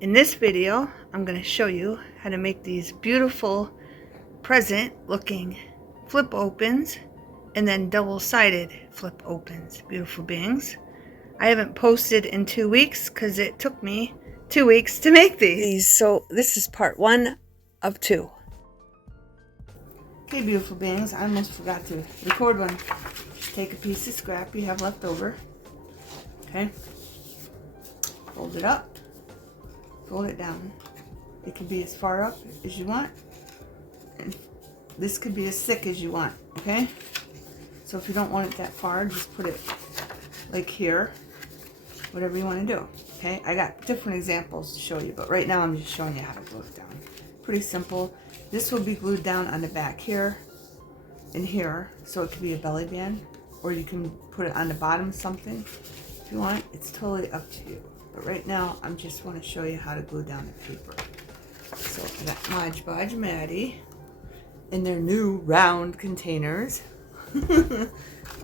In this video, I'm going to show you how to make these beautiful present looking flip opens and then double-sided flip opens. Beautiful beings. I haven't posted in 2 weeks because it took me 2 weeks to make these. So this is part 1 of 2. Okay, beautiful beings, I almost forgot to record one. Take a piece of scrap you have left over. Okay. Fold it up. Fold it down. It can be as far up as you want, and this could be as thick as you want, okay? So if you don't want it that far, just put it like here, whatever you want to do, okay? I got different examples to show you, but right now I'm just showing you how to glue it down. Pretty simple. This will be glued down on the back here and here, so it could be a belly band, or you can put it on the bottom of something if you want. It's totally up to you. But right now, I just want to show you how to glue down the paper. So I got Mod Podge Maddie in their new round containers.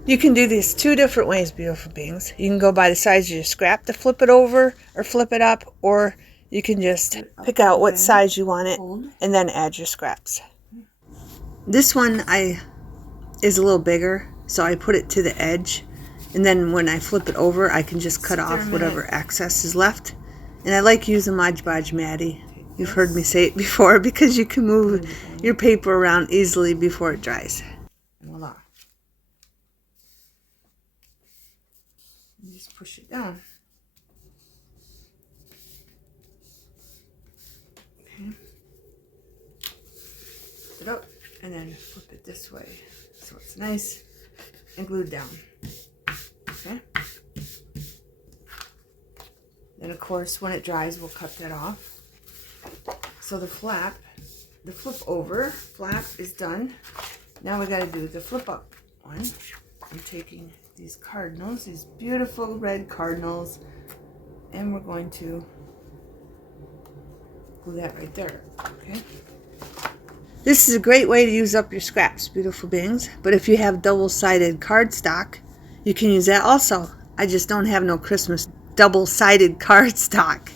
You can do this 2 different ways, beautiful beings. You can go by the size of your scrap to flip it over or flip it up, or you can just pick out what size you want it and then add your scraps. This one is a little bigger, so I put it to the edge. And then when I flip it over, I can just cut off whatever excess is left. And I like using Mod Podge Maddie. You've heard me say it before, because you can move your paper around easily before it dries. And voila. You just push it down. Okay. Flip it up and then flip it this way so it's nice and glued down. Okay. Then of course when it dries we'll cut that off. So the flip over flap is done. Now we got to do the flip up one. I'm taking these cardinals, these beautiful red cardinals, and we're going to glue that right there. Okay. This is a great way to use up your scraps, beautiful beings. But if you have double-sided cardstock, you can use that also. I just don't have no Christmas double-sided cardstock.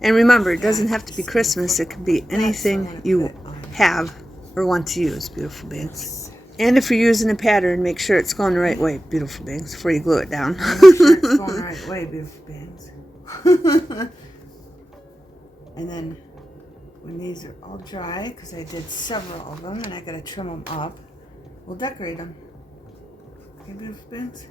And remember, it doesn't have to be Christmas. It could be anything you have or want to use, beautiful beings. And if you're using a pattern, make sure it's going the right way, beautiful beings, before you glue it down. Make sure it's going the right way, beautiful beings. And then when these are all dry, because I did several of them and I got to trim them up, we'll decorate them. Okay, beautiful beings?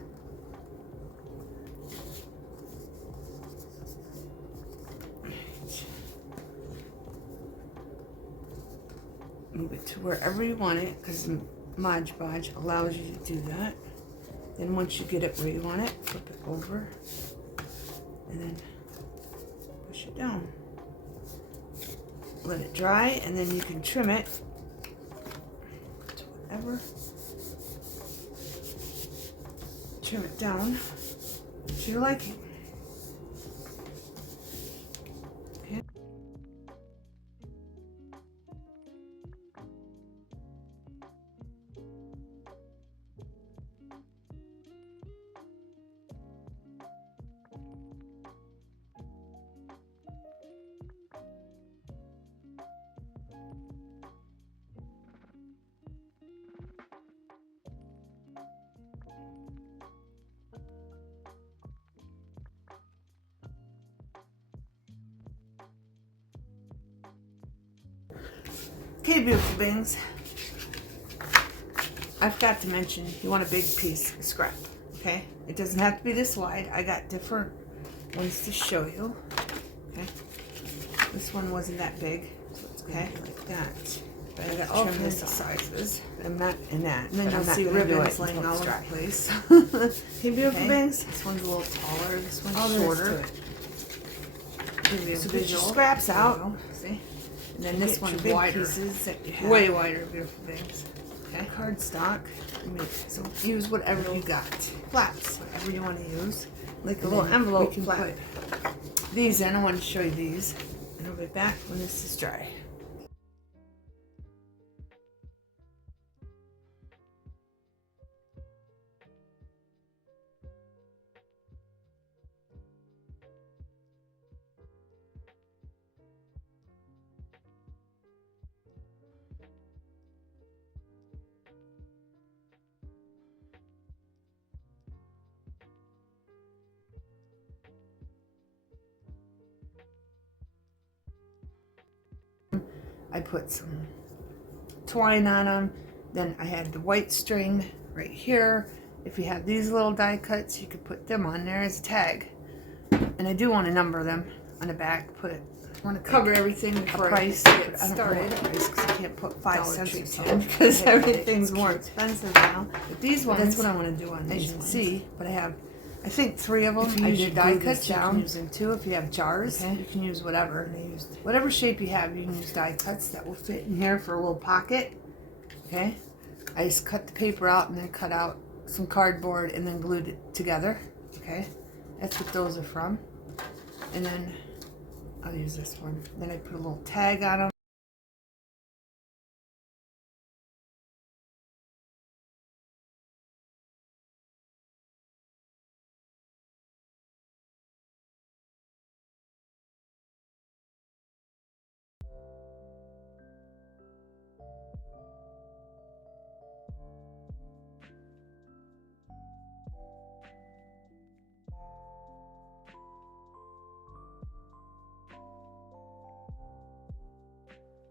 Move it to wherever you want it, because Mod Podge allows you to do that. Then once you get it where you want it, flip it over and then push it down. Let it dry, and then you can trim it to whatever. Trim it down to your liking. Okay. Okay, beautiful beings. I forgot to mention, you want a big piece of scrap, okay? It doesn't have to be this wide. I got different ones to show you, okay? This one wasn't that big, so it's okay, like that. But I got all kinds of sizes. I'm not in that. And then you'll see ribbons laying all over the place. Hey, beautiful beings. This one's a little taller. This one's shorter. So get your scraps out. See? And then this one's wider. Pieces that you have. Way wider, beautiful beings. Okay. Cardstock. So use whatever you got. Flaps, whatever you want to use. Like a little envelope flap. These in. I want to show you these. And I'll be back when this is dry. I put some twine on them. Then I had the white string right here. If you have these little die cuts, you could put them on there as a tag. And I do want to number them on the back. I want to cover everything before a price get started. Because I can't put 5 cents or something because everything's more expensive now. But these ones, that's what I want to do on these, as you can see. But I think 3 of them. If you use your die cuts down, you can use them too. If you have jars, you can use whatever. And I used whatever shape you have. You can use die cuts that will fit in here for a little pocket. Okay. I just cut the paper out and then cut out some cardboard and then glued it together. Okay. That's what those are from. And then I'll use this one. Then I put a little tag on them.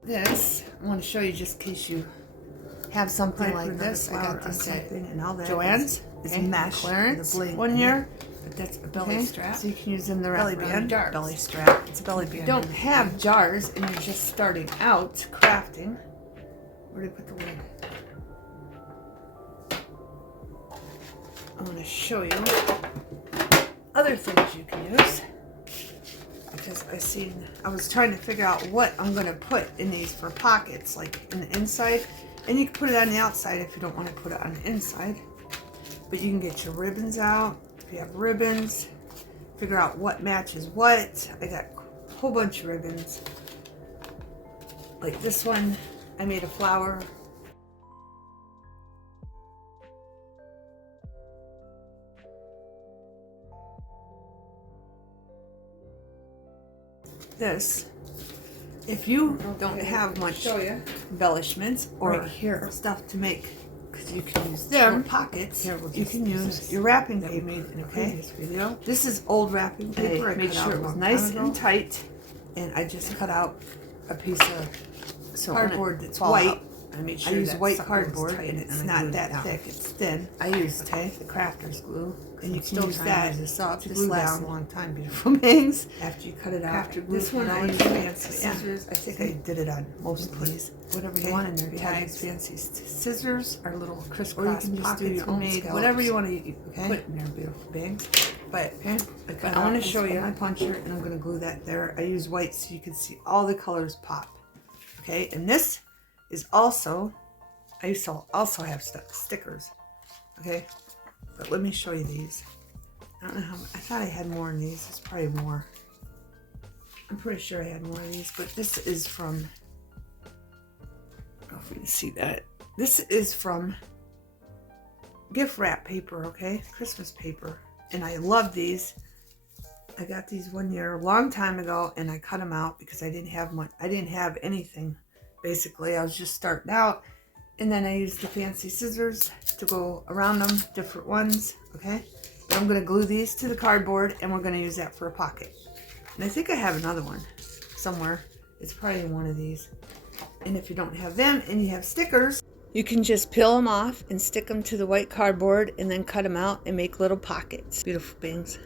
This, I want to show you just in case you have something like this. I got this at Joann's. It's mesh, clearance, 1 year. But that's a belly strap. So you can use in the belly band. Belly strap. It's a belly band. If you don't have jars and you're just starting out crafting. Where did I put the lid? I'm going to show you other things you can use. Because I was trying to figure out what I'm going to put in these for pockets, like in the inside. And you can put it on the outside if you don't want to put it on the inside. But you can get your ribbons out. If you have ribbons, figure out what matches what. I got a whole bunch of ribbons. Like this one, I made a flower. This, if you don't have much embellishments or stuff to make, because you can use them pockets, you can use your wrapping paper. Okay, this is old wrapping paper. I made sure it was nice and tight, and I just cut out a piece of cardboard that's white. I use white cardboard, and it's not that thick. It's thin. I use the crafter's glue, and you can use that to glue down. A long time, beautiful things. After you cut it out. After this one, I use fancy scissors. I think I did it on most of these. Whatever you want in there. You have these fancy scissors, or little crisscross pockets made. Whatever you want to put in there, beautiful things. But I want to show you my puncher, and I'm going to glue that there. I use white so you can see all the colors pop. Okay, and this is also, I used to also have stickers, okay, but let me show you these. I don't know how, I thought I had more in these. There's probably more. I'm pretty sure I had more of these, but this is from, I don't know if you can see that. This is from gift wrap paper, okay, Christmas paper, and I love these. I got these 1 year, a long time ago, and I cut them out because I didn't have much, I didn't have anything. Basically, I was just starting out, and then I used the fancy scissors to go around them, different ones, okay? But I'm going to glue these to the cardboard, and we're going to use that for a pocket. And I think I have another one somewhere. It's probably in one of these. And if you don't have them and you have stickers, you can just peel them off and stick them to the white cardboard and then cut them out and make little pockets. Beautiful things.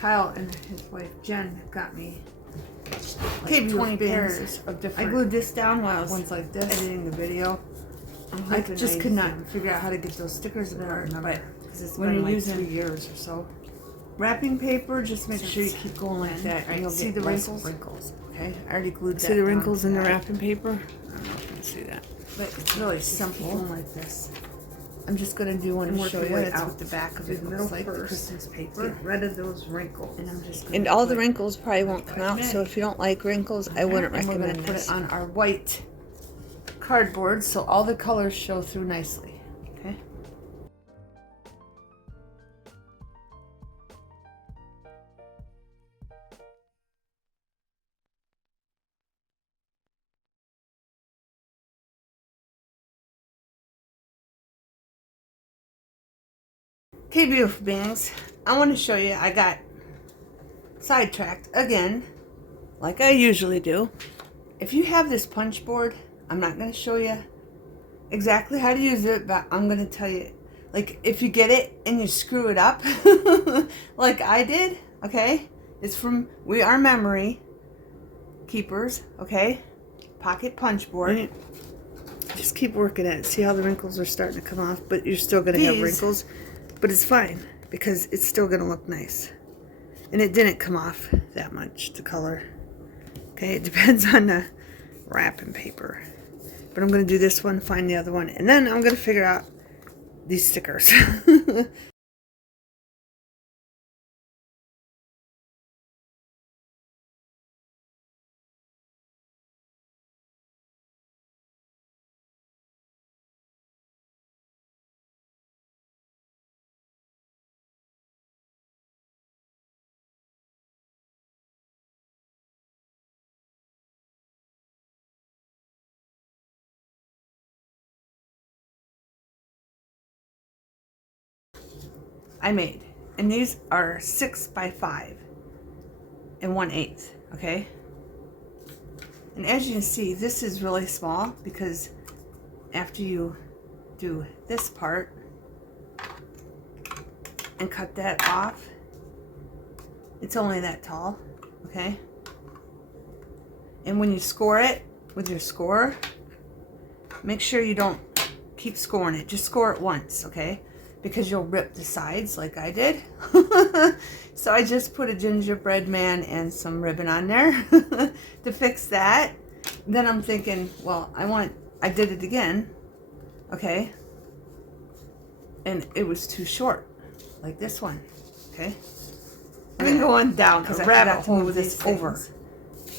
Kyle and his wife Jen got me like 20 pairs of different. I glued this down while I was ones like this editing the video. I just could not figure out how to get those stickers apart. But when you're using 3 years or so, wrapping paper, just make sure you keep going like that, and you'll see the wrinkles. Okay, I already glued that. See the wrinkles in the wrapping paper? I don't know if you can't see that. But it's really simple. Like this. I'm just going to do one to show you. That's out what the back of it looks like, the Christmas paper. Get rid of those wrinkles. And I'm just And all the wrinkles probably won't come out, so if you don't like wrinkles, I wouldn't and we're going recommend to put this. it on our white cardboard so all the colors show through nicely. Okay. Okay, beautiful beings, I want to show you, I got sidetracked again, like I usually do. If you have this punch board, I'm not going to show you exactly how to use it, but I'm going to tell you, like, if you get it and you screw it up, like I did, okay, it's from We Are Memory Keepers, okay, pocket punch board. Just keep working at it. See how the wrinkles are starting to come off, but you're still going to have wrinkles. But it's fine, because it's still going to look nice. And it didn't come off that much, the color. Okay, it depends on the wrapping paper. But I'm going to do this one, find the other one, and then I'm going to figure out these stickers. I made, and these are 6 by 5 and 1/8, okay? And as you can see, this is really small because after you do this part and cut that off, it's only that tall, okay? And when you score it with your score, make sure you don't keep scoring it, just score it once, okay? Because you'll rip the sides like I did. So I just put a gingerbread man and some ribbon on there to fix that. Then I'm thinking, well, I did it again, okay? And it was too short, like this one, okay? I've been going down because I forgot to move this over,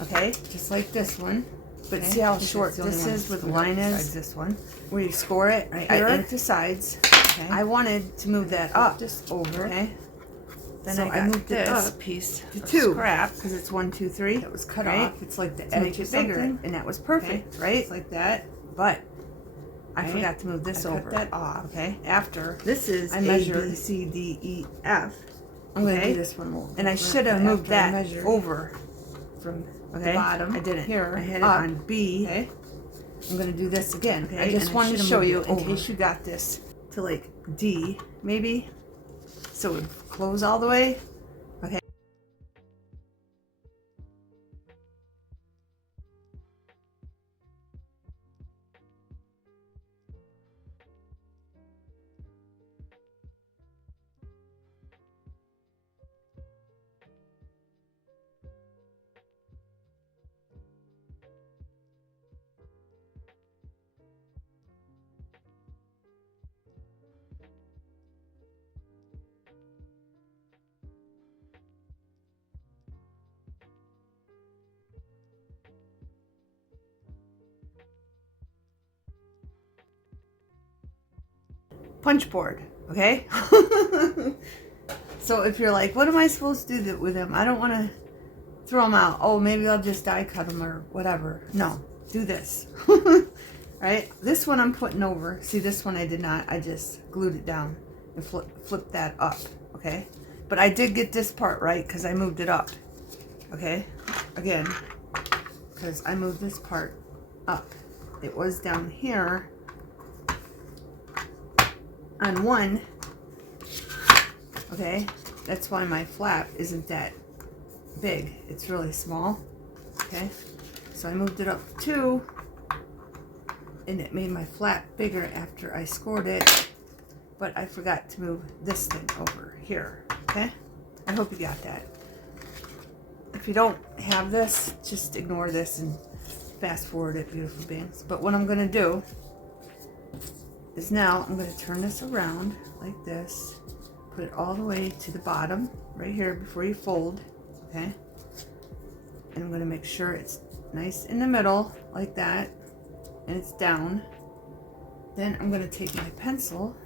okay? Just like this one. But okay. See how short this is where the line is? This one. Where you score it, right here. I inked the sides. Okay. I wanted to move that up. Just over. Okay. Then so I moved this piece to 2 scrap because it's 1, 2, 3. That was cut off. It's like the edge is bigger, and that was perfect, right? It's like that. But I forgot to move this over. Cut that off. Okay. After this is I measured A, B, C, D, E, F. I'm going to do this one more. And I should have moved that over from the bottom. I didn't. Here I had it on B. Okay. I'm going to do this again. Okay. I just wanted to show you in case you got this to like D, maybe, so it would close all the way. Okay. Punch board, okay? So if you're like, what am I supposed to do with them? I don't want to throw them out. Oh, maybe I'll just die cut them or whatever. No, do this. Right? This one I'm putting over. See, this one I did not. I just glued it down and flipped that up, okay? But I did get this part right because I moved it up, okay? Again, because I moved this part up. It was down here on one, okay? That's why my flap isn't that big. It's really small, okay? So I moved it up 2, and it made my flap bigger after I scored it, but I forgot to move this thing over here, okay? I hope you got that. If you don't have this, just ignore this and fast forward it, beautiful beings. But what I'm going to do is now I'm going to turn this around like this. Put it all the way to the bottom, right here before you fold, okay? And I'm going to make sure it's nice in the middle, like that, and it's down. Then I'm going to take my pencil,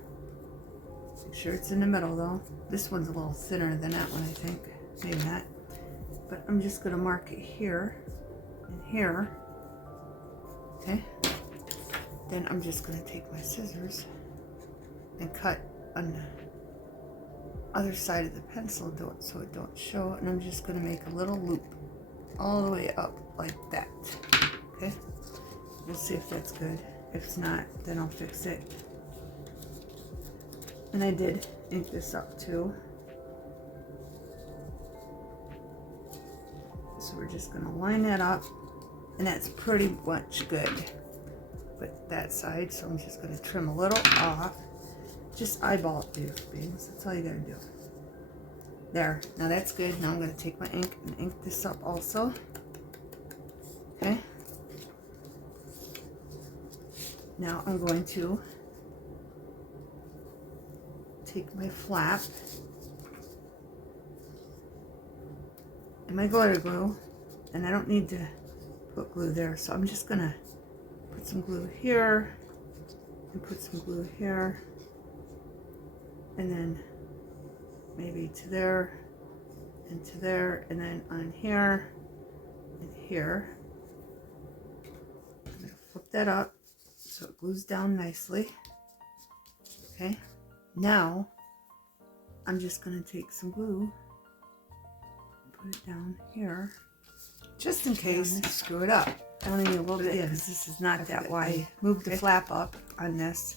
make sure it's in the middle though. This one's a little thinner than that one, I think. Maybe not. But I'm just going to mark it here and here, okay? Then I'm just going to take my scissors and cut on the other side of the pencil so it don't show, and I'm just going to make a little loop all the way up like that, okay? We'll see if that's good. If it's not, then I'll fix it. And I did ink this up too, so we're just going to line that up, and that's pretty much good with that side. So I'm just going to trim a little off. Just eyeball it, beautiful beings. That's all you gotta do. There. Now that's good. Now I'm gonna take my ink and ink this up also. Okay. Now I'm going to take my flap and my glitter glue, and I don't need to put glue there, so I'm just gonna put some glue here and put some glue here. And then maybe to there, and to there, and then on here, and here. I'm going to flip that up so it glues down nicely. Okay, now I'm just going to take some glue, put it down here, just in case I screw it up. I don't need a little bit, because this is not that wide. Move the flap up on this.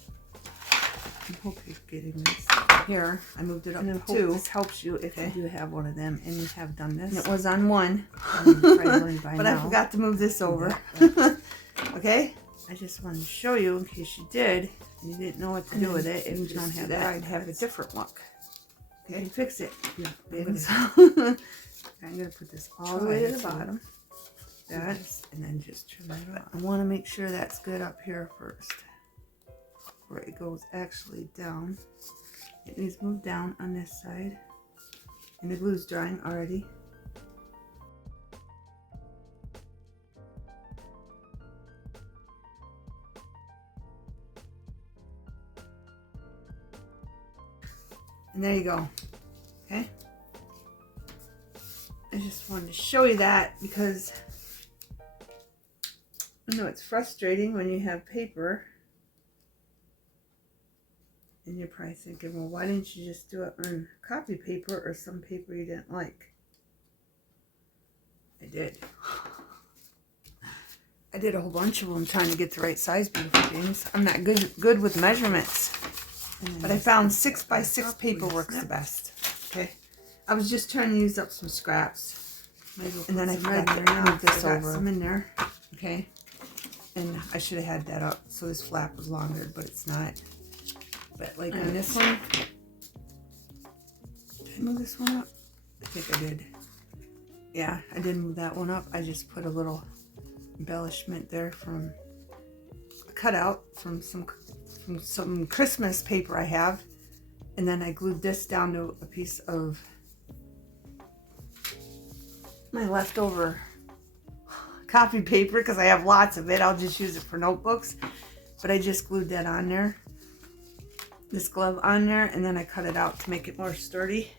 I hope you're getting this. Here, I moved it up to 2. This helps you if you do have one of them and you have done this. And it was on 1. But I forgot to move this over. Okay? I just wanted to show you in case you did and you didn't know what to do with it. If you don't have that, I'd have a different look. Okay? Fix it. Yeah, I'm going to put this all the way to the bottom. That, and then just trim it up. I want to make sure that's good up here first, where it goes actually down. It needs to move down on this side, and the glue's drying already. And there you go. Okay, I just wanted to show you that because I know it's frustrating when you have paper and you're probably thinking, well, why didn't you just do it on copy paper or some paper you didn't like? I did. I did a whole bunch of them trying to get the right size, beautiful things. I'm not good with measurements, but I found 6x6 paper works the best. Okay, I was just trying to use up some scraps, and then I forgot to move this over. Some in there, okay, and I should have had that up so this flap was longer, but it's not. But like on this one, did I move this one up? I think I did. Yeah, I did move that one up. I just put a little embellishment there from a cutout from some Christmas paper I have, and then I glued this down to a piece of my leftover copy paper because I have lots of it. I'll just use it for notebooks, but I just glued that on there, this glove on there, and then I cut it out to make it more sturdy.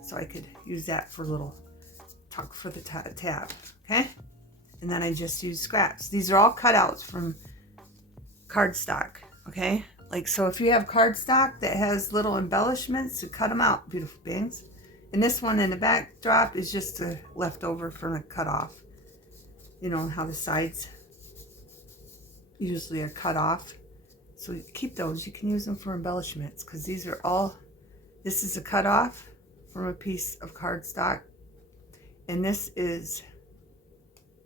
So I could use that for a little tuck for the tab, okay? and then I just use scraps. These are all cutouts from cardstock, okay? Like, so if you have cardstock that has little embellishments, you cut them out, beautiful beings. And this one in the backdrop is just a leftover from a cut off. You know how the sides usually are cut off. So you keep those. You can use them for embellishments because these are all, this is a cut off from a piece of cardstock. And this is,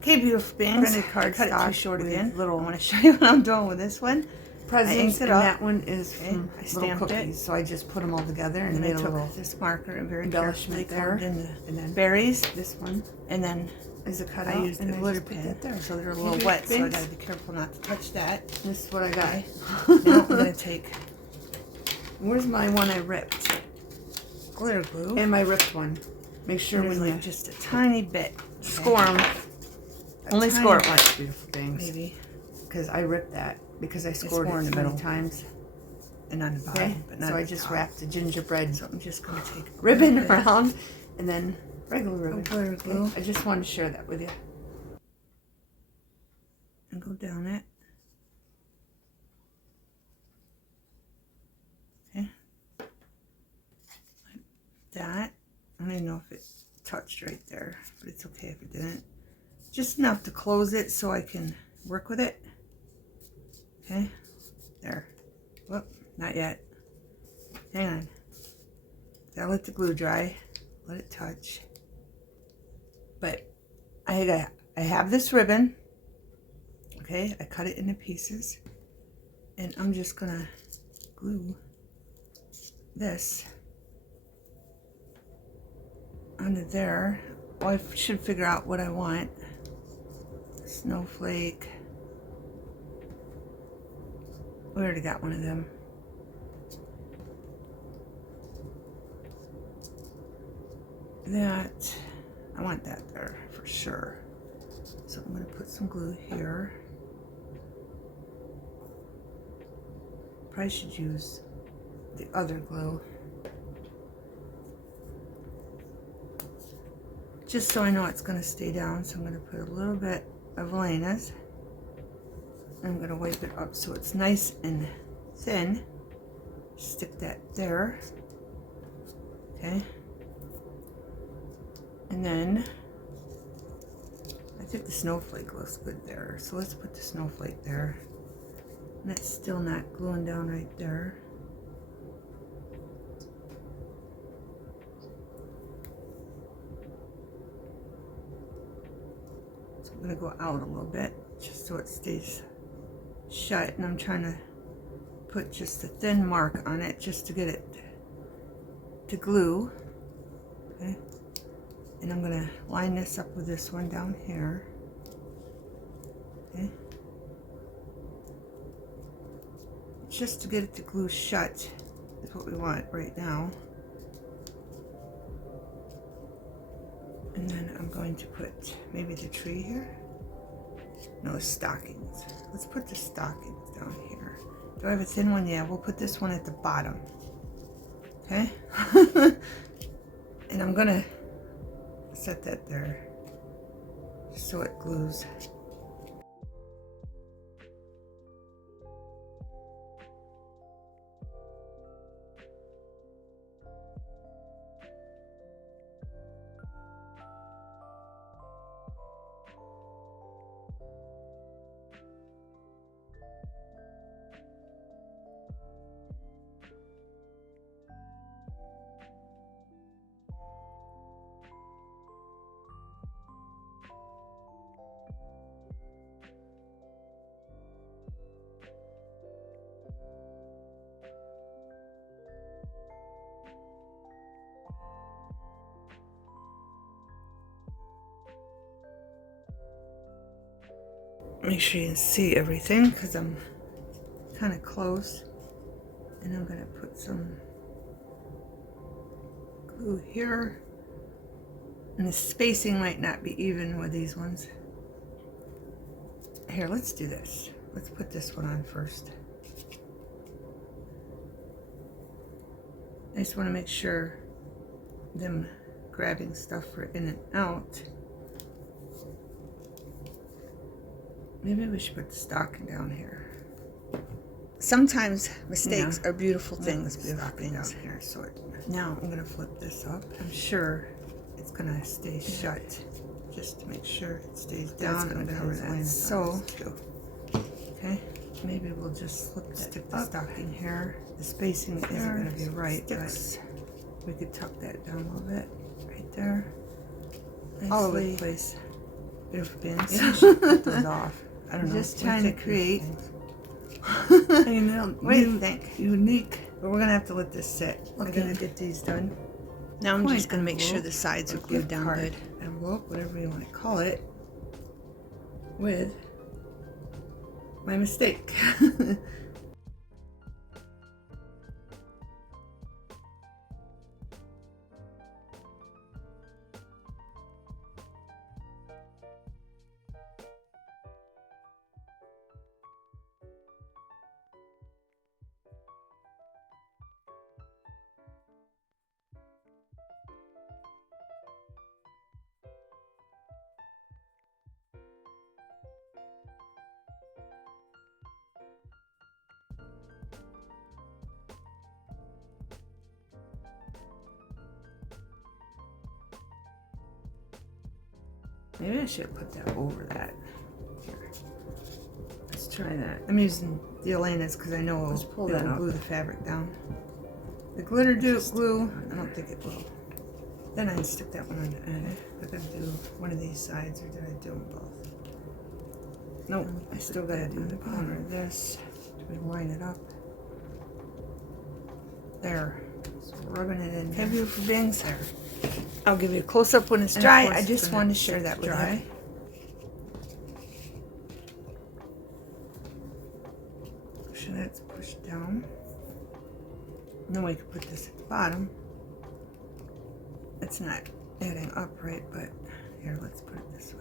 okay, beautiful beings, printed cardstock. Cut it too short again. Little, I want to show you what I'm doing with this one. Presents, and that one is from I stamped cookies, so I just put them all together and made a little this marker and very embellishment there. And then berries, this one, and then is a cutout. I used a glitter pen there, so they're a little wet, so I gotta be careful not to touch that. This is what I got. Okay. Now I'm gonna take. Where's my one I ripped? Glitter glue and my ripped one. Make sure when like just a tiny bit. Score them. Only score it once, beautiful things. Maybe. Because I ripped that. Because I scored it so many times. And on the bottom, okay. but not so I just wrapped the gingerbread. So I'm just going to take ribbon around and then regular ribbon. Glitter glue. Okay. I just wanted to share that with you. And go down it. Okay. Like that. I don't even know if it touched right there, but it's okay if it didn't. Just enough to close it so I can work with it. Okay, there. Whoop, not yet. Hang on. Gotta let the glue dry. Let it touch. But I have this ribbon. Okay, I cut it into pieces. And I'm just gonna glue this under there. Well, I should figure out what I want. Snowflake. We already got one of them. That, I want that there for sure. So I'm going to put some glue here. Probably should use the other glue. Just so I know it's going to stay down, so I'm going to put a little bit of Elena's. I'm going to wipe it up so it's nice and thin. Stick that there. Okay. And then I think the snowflake looks good there. So let's put the snowflake there. And it's still not gluing down right there. So I'm going to go out a little bit just so it stays shut, and I'm trying to put just a thin mark on it just to get it to glue. Okay, and I'm gonna line this up with this one down here. Okay, just to get it to glue shut is what we want right now. And then I'm going to put maybe the tree here. No, stockings. Let's put the stockings down here. Do I have a thin one? Yeah, we'll put this one at the bottom. Okay? And I'm gonna set that there just so it glues. Make sure you can see everything because I'm kind of close. And I'm going to put some glue here. And the spacing might not be even with these ones. Here, let's do this. Let's put this one on first. I just want to make sure them grabbing stuff for in and out Maybe we should put the stocking down here. Sometimes mistakes are beautiful things. Stocking down here. So now I'm gonna flip this up. I'm sure it's gonna stay shut. Just to make sure it stays down. I'm gonna cover that. So, okay. Maybe we'll just stick the stocking here. The spacing isn't gonna be right, but we could tuck that down a little bit. Right there. All over the place. Beautiful pins. Yeah. Put those off. I don't know. Just trying to create. You know, what do you think? Unique. But we're gonna have to let this sit. We're gonna get these done. Now I'm just gonna make sure the sides are glued down good. Envelope, whatever you want to call it, with my mistake. Maybe I should put that over that. Here. Let's try that. I'm using the Elena's because I know it'll glue the fabric down. The glitter glue, I don't think it will. Then I stick that one on the end. I gotta do one of these sides, or did I do them both? Nope, I still gotta do the corner of this. Do we line it up? There. So rubbing it in. Have you for bangs? There. I'll give you a close-up when it's dry. I just wanted to share that with you. So that's pushed down. And then we can put this at the bottom. It's not adding up right, but here, let's put it this way.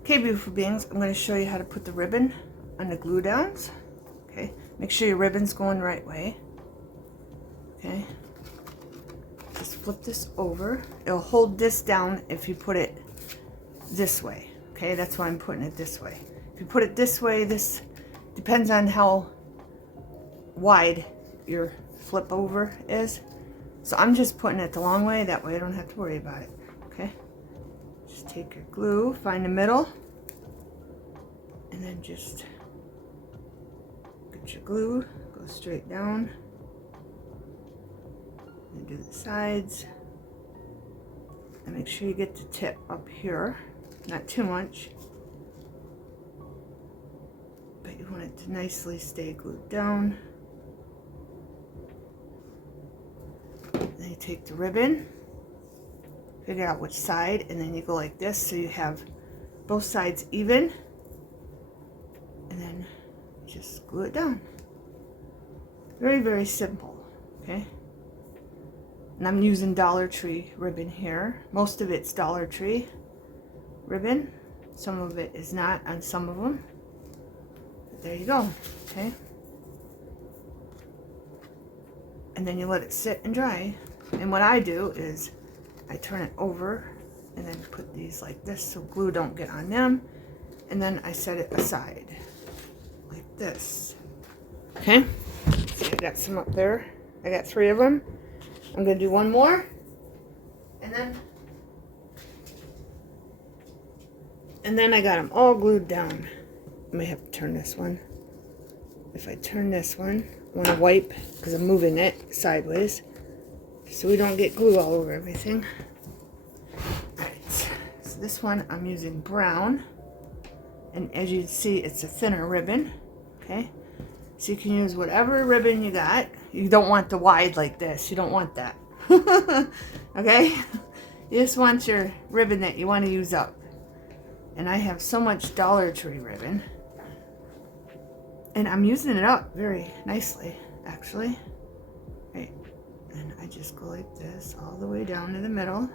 Okay, beautiful beings, I'm going to show you how to put the ribbon on the glue downs. Okay, make sure your ribbon's going the right way. Okay, just flip this over. It'll hold this down if you put it this way. Okay, that's why I'm putting it this way. If you put it this way, this depends on how wide your flip over is. So I'm just putting it the long way, that way I don't have to worry about it. Okay. Just take your glue, find the middle, and then just get your glue, go straight down, and do the sides, and make sure you get the tip up here, not too much, but you want it to nicely stay glued down. Then you take the ribbon, figure out which side, and then you go like this so you have both sides even, and then just glue it down. Very, very simple. Okay, and I'm using Dollar Tree ribbon here. Most of it's Dollar Tree ribbon, some of it is not on some of them, but there you go. Okay, and then you let it sit and dry. And what I do is I turn it over and then put these like this so glue don't get on them, and then I set it aside like this. Okay, see, I got some up there. I got 3 of them. I'm gonna do one more, and then I got them all glued down. I may have to turn this one. If I turn this one, I want to wipe because I'm moving it sideways so we don't get glue all over everything. Alright, so this one I'm using brown, and as you can see it's a thinner ribbon. Okay, so you can use whatever ribbon you got. You don't want the wide like this, you don't want that. Okay, you just want your ribbon that you want to use up. And I have so much Dollar Tree ribbon. And I'm using it up very nicely, actually. Right. And I just go like this all the way down to the middle.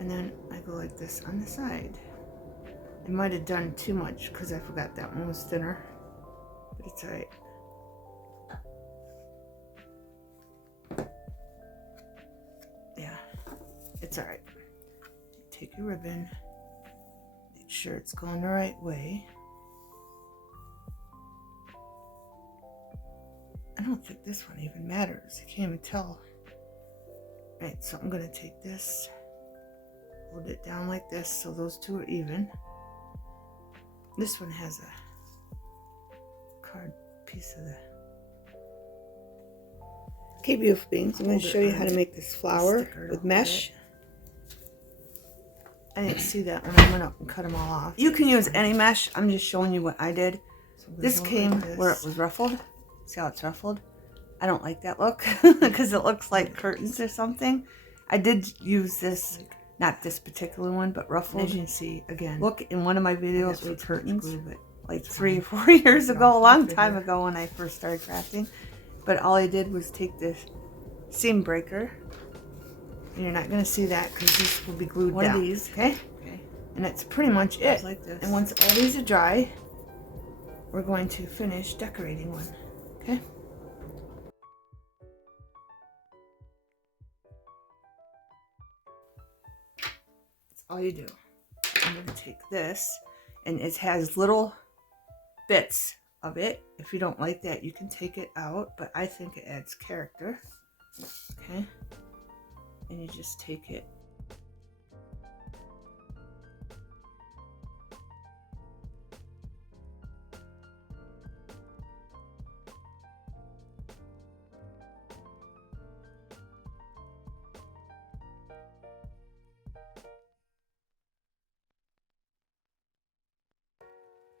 And then I go like this on the side. I might have done too much because I forgot that one was thinner. But it's alright. Yeah, it's alright. Take your ribbon. Make sure it's going the right way. I don't think this one even matters. I can't even tell. Right, so I'm going to take this, hold it down like this so those two are even. This one has a card piece of the... Okay, beautiful beings, I'm going to show you how to make this flower with mesh. I didn't see that when I went up and cut them all off. You can use any mesh. I'm just showing you what I did. So this came like where it was ruffled. See how it's ruffled? I don't like that look because it looks like curtains or something. I did use this, not this particular one, but ruffled. As you can see, again, look in one of my videos with curtains, but like 3 or 4 years ago, a long time ago when I first started crafting. But all I did was take this seam breaker, and you're not going to see that because this will be glued down. One of these, okay? And that's pretty much it. Like this. And once all these are dry, we're going to finish decorating one, okay? That's all you do. I'm going to take this, and it has little bits of it. If you don't like that, you can take it out, but I think it adds character, okay? And you just take it.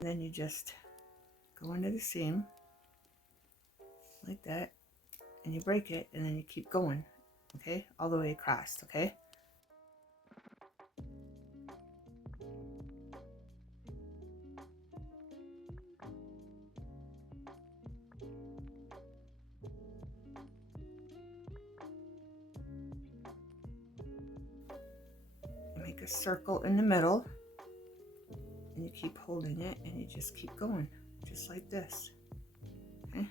And then you just go into the seam like that, and you break it, and then you keep going, okay, all the way across, okay? Make a circle in the middle, and you keep holding it, and you just keep going, just like this, okay?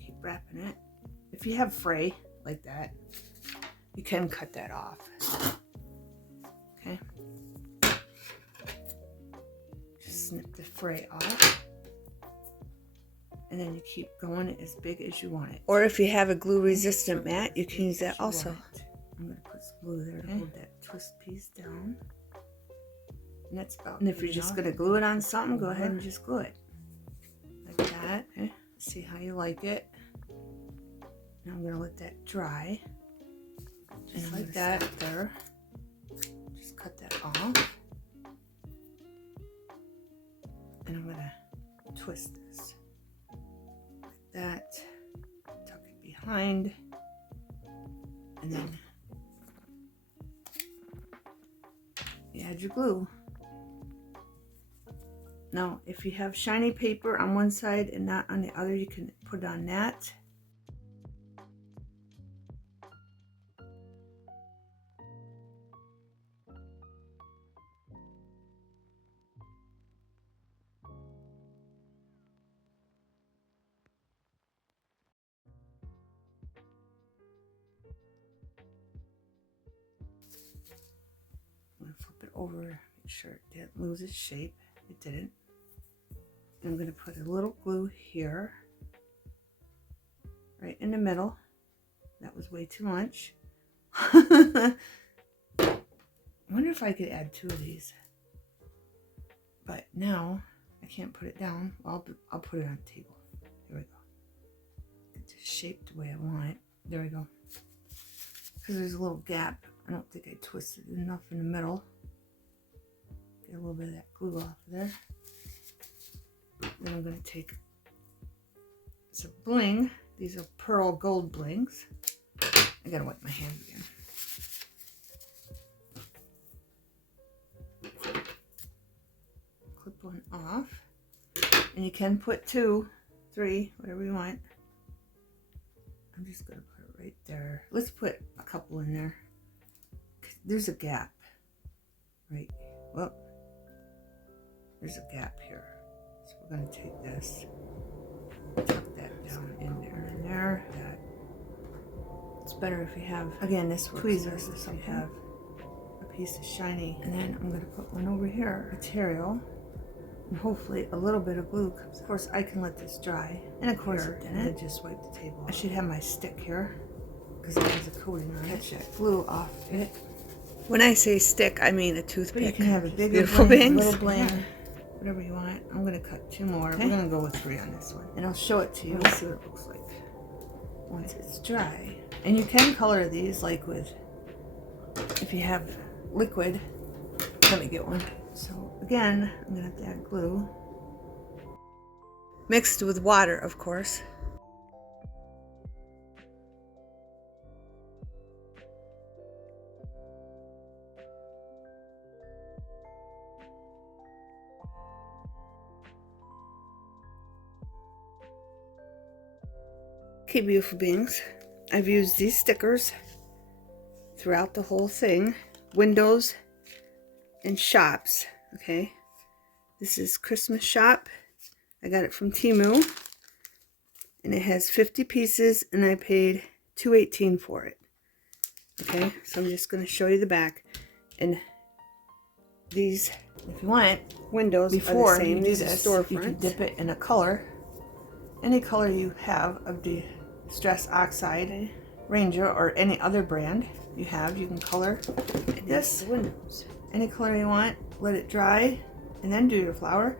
Keep wrapping it. If you have fray like that, you can cut that off, okay? Just snip the fray off, and then you keep going as big as you want it. Or if you have a glue resistant mat, you can use that also. I'm going to put some glue there to hold that twist piece down. And that's about. And if you're just going to glue it on something, go ahead and just glue it. Like that. Okay. See how you like it. Now I'm going to let that dry. Just like that there. Just cut that off. And I'm going to twist this. Like that. Tuck it behind. And then you add your glue. Now, if you have shiny paper on one side and not on the other, you can put it on that. I'm going to flip it over, make sure it didn't lose its shape. It didn't. I'm going to put a little glue here, right in the middle. That was way too much. I wonder if I could add 2 of these. But now I can't put it down. I'll put it on the table. Here we go. Get this shaped the way I want it. There we go. Because there's a little gap. I don't think I twisted enough in the middle. Get a little bit of that glue off of there. Then I'm going to take some bling. These are pearl gold blings. I gotta wipe my hands again. one off. And you can put 2, 3, whatever you want. I'm just gonna put it right there. Let's put a couple in there. There's a gap. Right. Well, there's a gap here. So we're gonna take this, tuck that down in there, and there. That. It's better if you have, again, this tweezers if you have a piece of shiny. And then I'm gonna put one over here, material, and hopefully a little bit of glue comes. Of course, I can let this dry, and of course it didn't. And just wipe the table off. I should have my stick here because it has a coating on it. Catch that glue off it. When I say stick, I mean a toothpick. But you can have a big beautiful bling, little bling, whatever you want. I'm gonna cut 2 more. Okay. We're gonna go with 3 on this one, and I'll show it to you. Let's see what it looks like once it's dry. And you can color these like with, if you have liquid. Let me get one. So again, I'm gonna have to add glue, mixed with water, of course. Okay, beautiful beings, I've used these stickers throughout the whole thing. Windows and shops. Okay, this is Christmas shop. I got it from Temu, and it has 50 pieces, and I paid $2.18 for it. Okay, so I'm just going to show you the back. And these, if you want, windows before are the same. You do this, you can dip it in a color, any color you have of the Stress Oxide Ranger or any other brand you have. You can color this windows any color you want, let it dry, and then do your flower.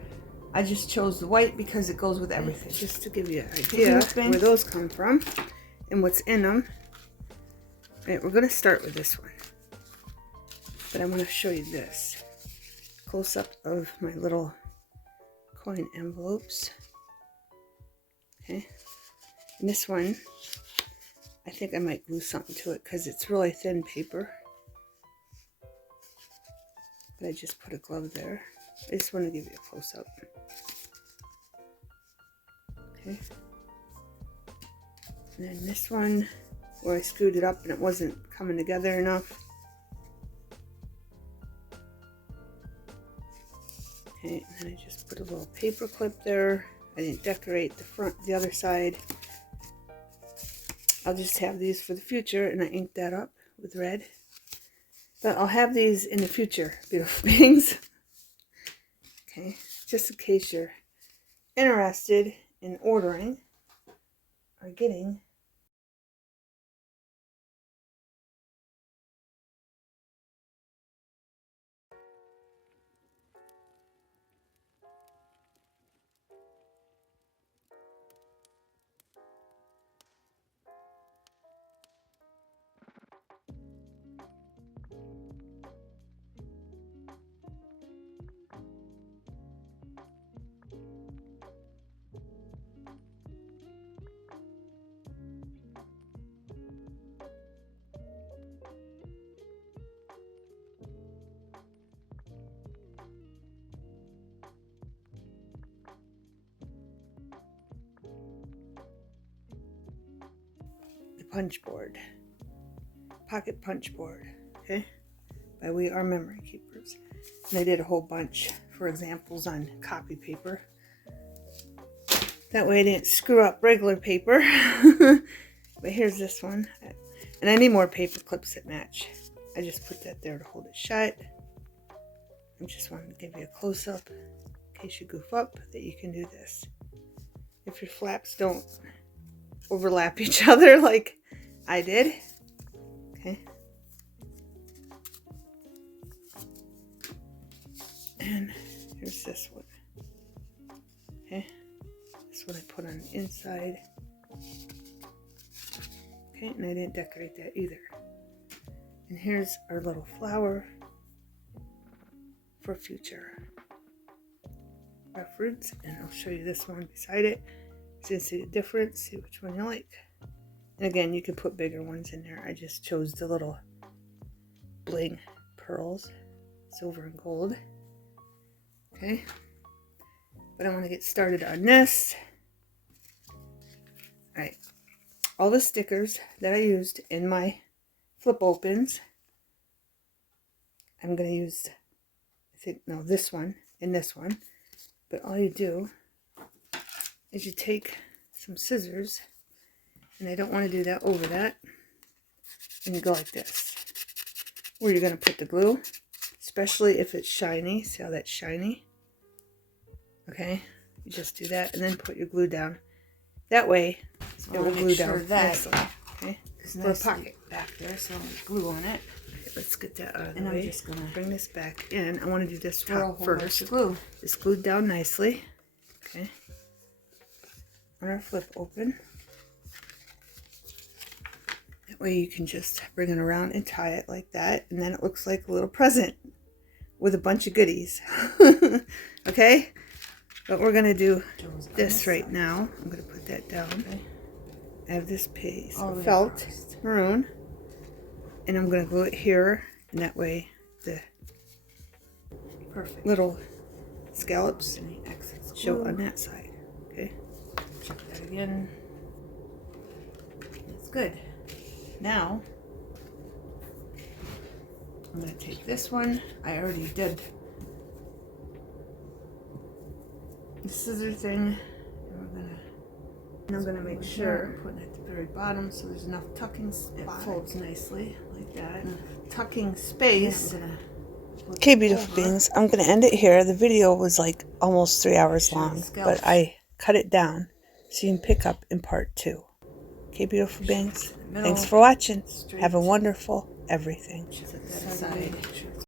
I just chose the white because it goes with everything. Just to give you an idea where those come from and what's in them. Right, we're going to start with this one, but I'm going to show you this close up of my little coin envelopes. Okay, and this one, I think I might glue something to it because it's really thin paper. But I just put a glove there. I just want to give you a close-up. Okay. And then this one, where I screwed it up and it wasn't coming together enough. Okay, and then I just put a little paper clip there. I didn't decorate the front, the other side. I'll just have these for the future, and I inked that up with red. But I'll have these in the future, beautiful beings. Okay, just in case you're interested in ordering or getting. Punch board, pocket punch board, okay, by We Are Memory Keepers. And I did a whole bunch for examples on copy paper. That way I didn't screw up regular paper. But here's this one, and I need more paper clips that match. I just put that there to hold it shut. I just wanted to give you a close-up in case you goof up that you can do this. If your flaps don't overlap each other like I did. Okay. And here's this one. Okay. This one I put on the inside. Okay, and I didn't decorate that either. And here's our little flower for future reference. And I'll show you this one beside it. So you can see the difference, see which one you like. And again, you can put bigger ones in there. I just chose the little bling pearls, silver and gold. Okay. But I want to get started on this. Alright. All the stickers that I used in my flip opens, I'm going to use, this one and this one. But all you do is you take some scissors, and I don't want to do that over that, and you go like this, where you're going to put the glue, especially if it's shiny. See how that's shiny? Okay, you just do that and then put your glue down. That way So it will glue down that nicely. Okay, is for a nicely pocket. back there, so I'm gonna glue on it. Okay, let's get that out of the And way. I'm just gonna bring this back in. I want to do this swirl a top whole bunch first. of glue. It's glued down nicely. Okay. On our flip open. That way you can just bring it around and tie it like that, and then it looks like a little present with a bunch of goodies. Okay? But we're going to do this right now. I'm going to put that down. Okay. I have this piece All the of way felt, across. maroon, and I'm going to glue it here, and that way the Perfect. little scallops Any excess show glue. on that side. Okay? Check that again. That's good. Now, I'm going to take this one. I already did the scissor thing. And I'm going to make sure I'm putting it at the very bottom so there's enough tucking spot. it folds nicely like that. Mm. Tucking Yeah, space. I'm gonna flip Okay, it beautiful over. beings, I'm going to end it here. The video was like almost 3 hours Sure, long, scallops. but I cut it down so you can pick up in part 2. Okay, beautiful beings, To the middle, thanks for watching. straight. Have a wonderful everything. Set that aside.